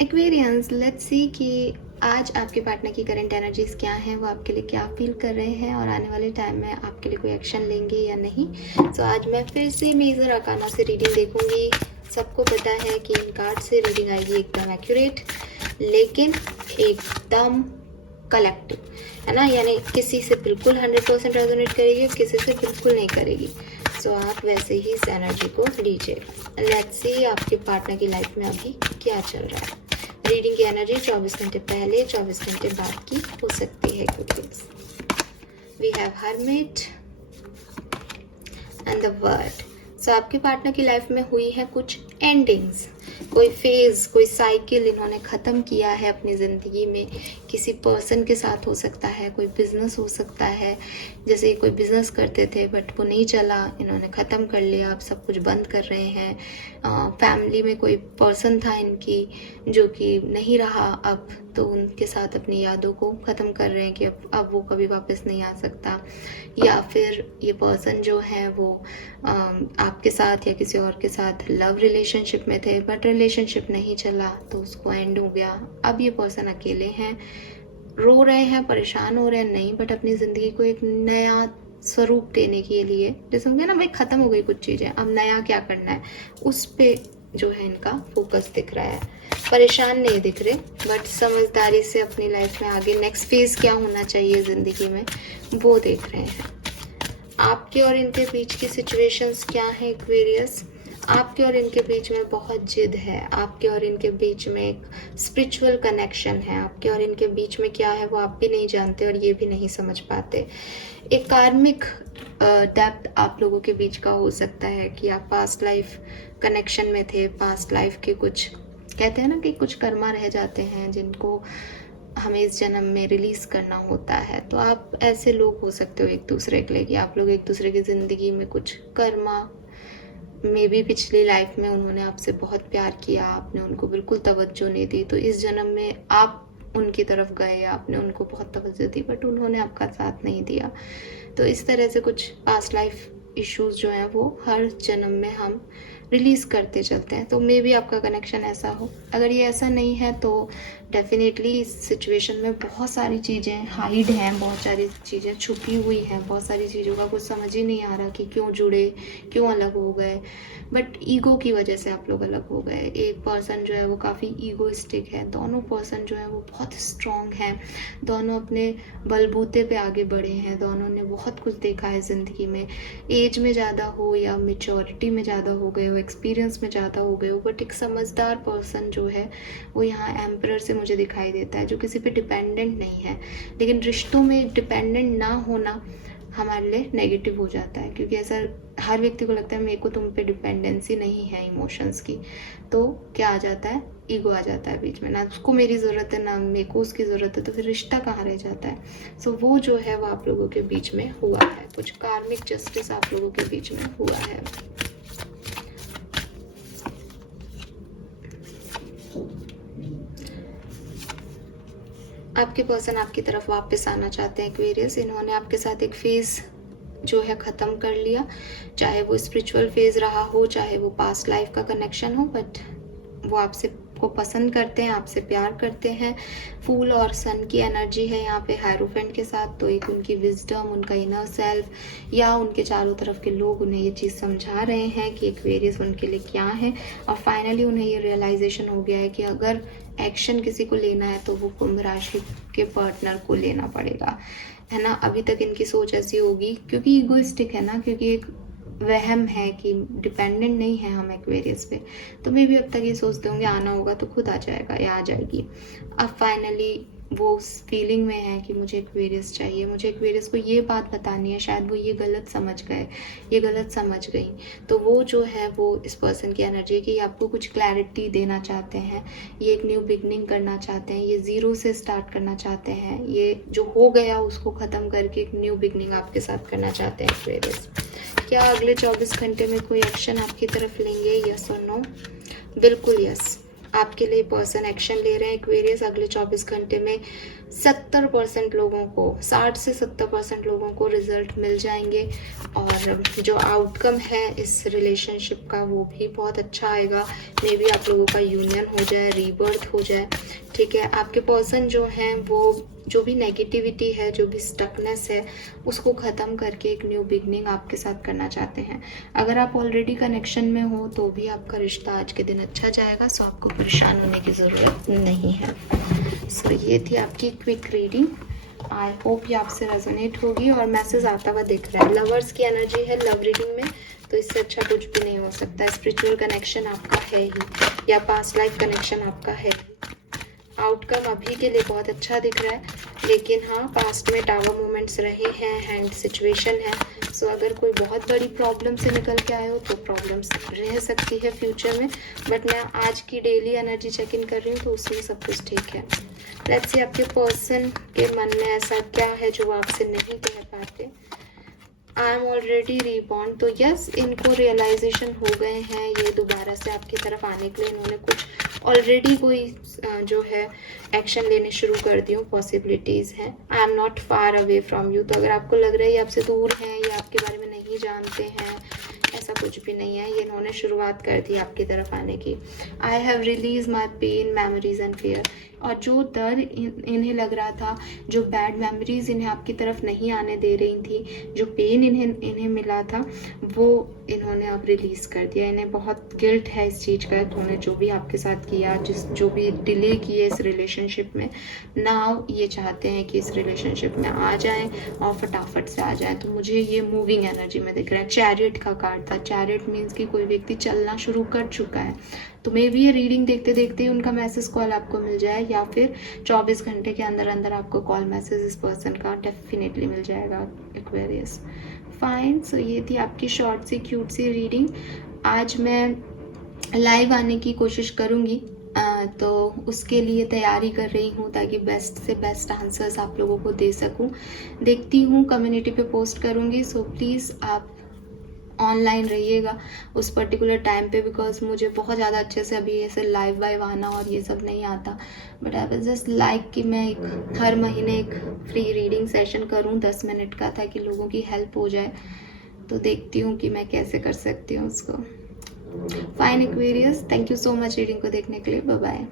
Aquarians, let's see कि आज आपके पार्टनर की करंट एनर्जीज क्या हैं, वो आपके लिए क्या फील कर रहे हैं और आने वाले टाइम में आपके लिए कोई एक्शन लेंगे या नहीं। तो आज मैं फिर से मेजर अरकाना से रीडिंग देखूंगी। सबको पता है कि इन कार्ड से रीडिंग आएगी एकदम एक्यूरेट, लेकिन एकदम कलेक्टिव, है ना, यानी किसी से बिल्कुल 100% रेजोनेट करेगी और किसी से बिल्कुल नहीं करेगी। सो आप वैसे ही इस एनर्जी को लीजिए। लेट्स सी आपके पार्टनर की लाइफ में अभी क्या चल रहा है। रीडिंग की एनर्जी 24 घंटे पहले 24 घंटे बाद की हो सकती है, क्योंकि we have hermit and the world. So आपके पार्टनर की लाइफ में हुई है कुछ एंडिंग्स, कोई फेज, कोई साइकिल इन्होंने ख़त्म किया है अपनी ज़िंदगी में। किसी पर्सन के साथ हो सकता है, कोई बिजनेस हो सकता है, जैसे कोई बिजनेस करते थे बट वो नहीं चला, इन्होंने ख़त्म कर लिया, अब सब कुछ बंद कर रहे हैं। फैमिली में कोई पर्सन था इनकी जो कि नहीं रहा अब, तो उनके साथ अपनी यादों को ख़त्म कर रहे हैं कि अब वो कभी वापस नहीं आ सकता। या फिर ये पर्सन जो है वो आपके साथ या किसी और के साथ लव रिलेशनशिप में थे बट रिलेशनशिप नहीं चला तो उसको एंड हो गया। अब ये पर्सन अकेले हैं, रो रहे हैं, परेशान हो रहे हैं नहीं, बट अपनी ज़िंदगी को एक नया स्वरूप देने के लिए, जैसे होंगे ना भाई, ख़त्म हो गई कुछ चीज़ें, अब नया क्या करना है, उस पे जो है इनका फोकस दिख रहा है। परेशान नहीं दिख रहे बट समझदारी से अपनी लाइफ में आगे नेक्स्ट फेज क्या होना चाहिए ज़िंदगी में वो देख रहे हैं। आपके और इनके बीच की सिचुएशंस क्या है एक्वेरियस? आपके और इनके बीच में बहुत जिद है, आपके और इनके बीच में एक स्पिरिचुअल कनेक्शन है, आपके और इनके बीच में क्या है वो आप भी नहीं जानते और ये भी नहीं समझ पाते। एक कार्मिक डेप्थ आप लोगों के बीच का हो सकता है कि आप पास्ट लाइफ कनेक्शन में थे, पास्ट लाइफ के कुछ कहते हैं ना कि कुछ कर्मा रह जाते हैं जिनको हमें इस जन्म में रिलीज करना होता है। तो आप ऐसे लोग हो सकते हो एक दूसरे के लिए कि आप लोग एक दूसरे की ज़िंदगी में कुछ कर्मा, मे बी पिछली लाइफ में उन्होंने आपसे बहुत प्यार किया, आपने उनको बिल्कुल तवज्जो नहीं दी, तो इस जन्म में आप उनकी तरफ गए, आपने उनको बहुत तवज्जो दी बट उन्होंने आपका साथ नहीं दिया। तो इस तरह से कुछ पास्ट लाइफ इश्यूज जो हैं वो हर जन्म में हम रिलीज़ करते चलते हैं। तो मे बी आपका कनेक्शन ऐसा हो। अगर ये ऐसा नहीं है तो डेफिनेटली इस सिचुएशन में बहुत सारी चीज़ें हाइड हैं, बहुत सारी चीज़ें छुपी हुई हैं, बहुत सारी चीज़ों का कुछ समझ ही नहीं आ रहा कि क्यों जुड़े, क्यों अलग हो गए, बट ईगो की वजह से आप लोग अलग हो गए। एक पर्सन जो है वो काफ़ी ईगोइस्टिक है, दोनों पर्सन जो है वो बहुत स्ट्रॉन्ग हैं, दोनों अपने बलबूते पे आगे बढ़े हैं, दोनों ने बहुत कुछ देखा है ज़िंदगी में, एज में ज़्यादा हो या मेच्योरिटी में ज़्यादा हो गए हो, एक्सपीरियंस में ज़्यादा हो गए हो, बट एक समझदार पर्सन जो है वो यहाँ एम्परर से मुझे दिखाई देता है, जो किसी पे डिपेंडेंट नहीं है। लेकिन रिश्तों में डिपेंडेंट ना होना हमारे लिए नेगेटिव हो जाता है, क्योंकि ऐसा हर व्यक्ति को लगता है मेरे को तुम पे डिपेंडेंसी नहीं है इमोशंस की, तो क्या आ जाता है, ईगो आ जाता है बीच में, ना उसको मेरी ज़रूरत है ना मेरे को उसकी ज़रूरत है, तो फिर रिश्ता कहाँ रह जाता है। सो वो जो है वो आप लोगों के बीच में हुआ है, कुछ कार्मिक जस्टिस आप लोगों के बीच में हुआ है। आपके पर्सन आपकी तरफ वापस आना चाहते हैं एक्वेरियस। इन्होंने आपके साथ एक फेज़ जो है ख़त्म कर लिया, चाहे वो स्पिरिचुअल फेज़ रहा हो, चाहे वो पास्ट लाइफ का कनेक्शन हो, बट वो आपसे को पसंद करते हैं, आपसे प्यार करते हैं। फूल और सन की एनर्जी है यहाँ पे हायरोफेंट के साथ, तो एक उनकी विजडम, उनका इनर सेल्फ या उनके चारों तरफ के लोग उन्हें ये चीज़ समझा रहे हैं कि एक्वेरियस उनके लिए क्या है, और फाइनली उन्हें ये रियलाइजेशन हो गया है कि अगर एक्शन किसी को लेना है तो वो कुंभ राशि के पार्टनर को लेना पड़ेगा, है ना। अभी तक इनकी सोच ऐसी होगी क्योंकि ईगोइस्टिक है ना, क्योंकि एक वहम है कि डिपेंडेंट नहीं है हम एक्वेरियस पे, तो मे भी अब तक ये सोचते होंगे आना होगा तो खुद आ जाएगा या आ जाएगी। अब फाइनली वो उस फीलिंग में है कि मुझे एक्वेरियस चाहिए, मुझे एक्वेरियस को ये बात बतानी है, शायद वो ये गलत समझ गए, ये गलत समझ गई, तो वो जो है वो इस पर्सन की एनर्जी है कि आपको कुछ क्लैरिटी देना चाहते हैं, ये एक न्यू बिगनिंग करना चाहते हैं, ये ज़ीरो से स्टार्ट करना चाहते हैं, ये जो हो गया उसको ख़त्म करके एक न्यू बिगनिंग आपके साथ करना चाहते हैं एक्वेरियस। क्या अगले 24 घंटे में कोई एक्शन आपकी तरफ लेंगे, यस और नो? बिल्कुल यस, आपके लिए पर्सन एक्शन ले रहे हैं एक्वेरियस। अगले 24 घंटे में 70% लोगों को, 60 से 70% लोगों को रिजल्ट मिल जाएंगे और जो आउटकम है इस रिलेशनशिप का वो भी बहुत अच्छा आएगा। मे बी आप लोगों का यूनियन हो जाए, रीबर्थ हो जाए, ठीक है। आपके पर्सन जो हैं वो जो भी नेगेटिविटी है, जो भी स्टकनेस है, उसको ख़त्म करके एक न्यू बिगनिंग आपके साथ करना चाहते हैं। अगर आप ऑलरेडी कनेक्शन में हो तो भी आपका रिश्ता आज के दिन अच्छा जाएगा, सो आपको परेशान होने की ज़रूरत नहीं है। सो ये थी आपकी क्विक रीडिंग। आई होप ये आपसे रेजोनेट होगी और मैसेज आता हुआ दिख रहा है। लवर्स की एनर्जी है लव रीडिंग में, तो इससे अच्छा कुछ भी नहीं हो सकता। स्पिरिचुअल कनेक्शन आपका है ही या पास्ट लाइफ कनेक्शन आपका है ही। आउटकम अभी के लिए बहुत अच्छा दिख रहा है, लेकिन हाँ पास्ट में टावर मोमेंट्स रहे हैं, हैंड सिचुएशन है। सो अगर कोई बहुत बड़ी प्रॉब्लम से निकल के आए हो तो प्रॉब्लम्स रह सकती है फ्यूचर में, बट मैं आज की डेली एनर्जी चेक इन कर रही हूँ तो उसमें सब कुछ ठीक है। लेट्स सी आपके पर्सन के मन में ऐसा क्या है जो वो आपसे नहीं कह पाते। आई एम ऑलरेडी रीबॉर्न, तो यस इनको रियलाइजेशन हो गए हैं, ये दोबारा से आपकी तरफ आने के लिए इन्होंने कुछ ऑलरेडी कोई जो है एक्शन लेने शुरू कर दी हो, पॉसिबिलिटीज़ हैं। I am not far away from you, तो अगर आपको लग रहा है ये आपसे दूर हैं या आपके बारे में नहीं जानते हैं, ऐसा कुछ भी नहीं है, ये इन्होंने शुरुआत कर दी आपकी तरफ आने की। I have release my pain, memories and fear, और जो डर इन्हें लग रहा था, जो बैड मेमोरीज इन्हें आपकी तरफ नहीं आने दे रही थी, जो पेन इन्हें मिला था, वो इन्होंने अब रिलीज़ कर दिया। इन्हें बहुत गिल्ट है इस चीज़ का, इन्होंने जो भी आपके साथ किया, जो भी डिले किए इस रिलेशनशिप में, नाउ ये चाहते हैं कि इस रिलेशनशिप में आ जाएं और फटाफट से आ जाएं। तो मुझे ये मूविंग एनर्जी में दिख रहा है। चैरियट का कार्ड था, चैरियट मीन्स कि कोई व्यक्ति चलना शुरू कर चुका है, तो मे बी ये रीडिंग देखते देखते ही उनका मैसेज कॉल आपको मिल जाए, या फिर 24 घंटे के अंदर अंदर आपको कॉल मैसेज इस पर्सन का डेफिनेटली मिल जाएगा। Aquarius, fine. सो ये थी आपकी शॉर्ट सी क्यूट सी रीडिंग। आज मैं लाइव आने की कोशिश करूँगी, तो उसके लिए तैयारी कर रही हूँ ताकि बेस्ट से बेस्ट आंसर्स आप लोगों को दे सकूँ। देखती हूँ, कम्युनिटी पे पोस्ट करूँगी, सो प्लीज़ आप ऑनलाइन रहिएगा उस पर्टिकुलर टाइम पे, बिकॉज मुझे बहुत ज़्यादा अच्छे से अभी ऐसे लाइव वाइव आना और ये सब नहीं आता। But I was just like कि मैं एक हर महीने एक फ्री रीडिंग सेशन करूं 10 मिनट का, ताकि लोगों की हेल्प हो जाए। तो देखती हूँ कि मैं कैसे कर सकती हूँ उसको। Fine Aquarius, thank you so much reading को देखने के लिए। Bye bye.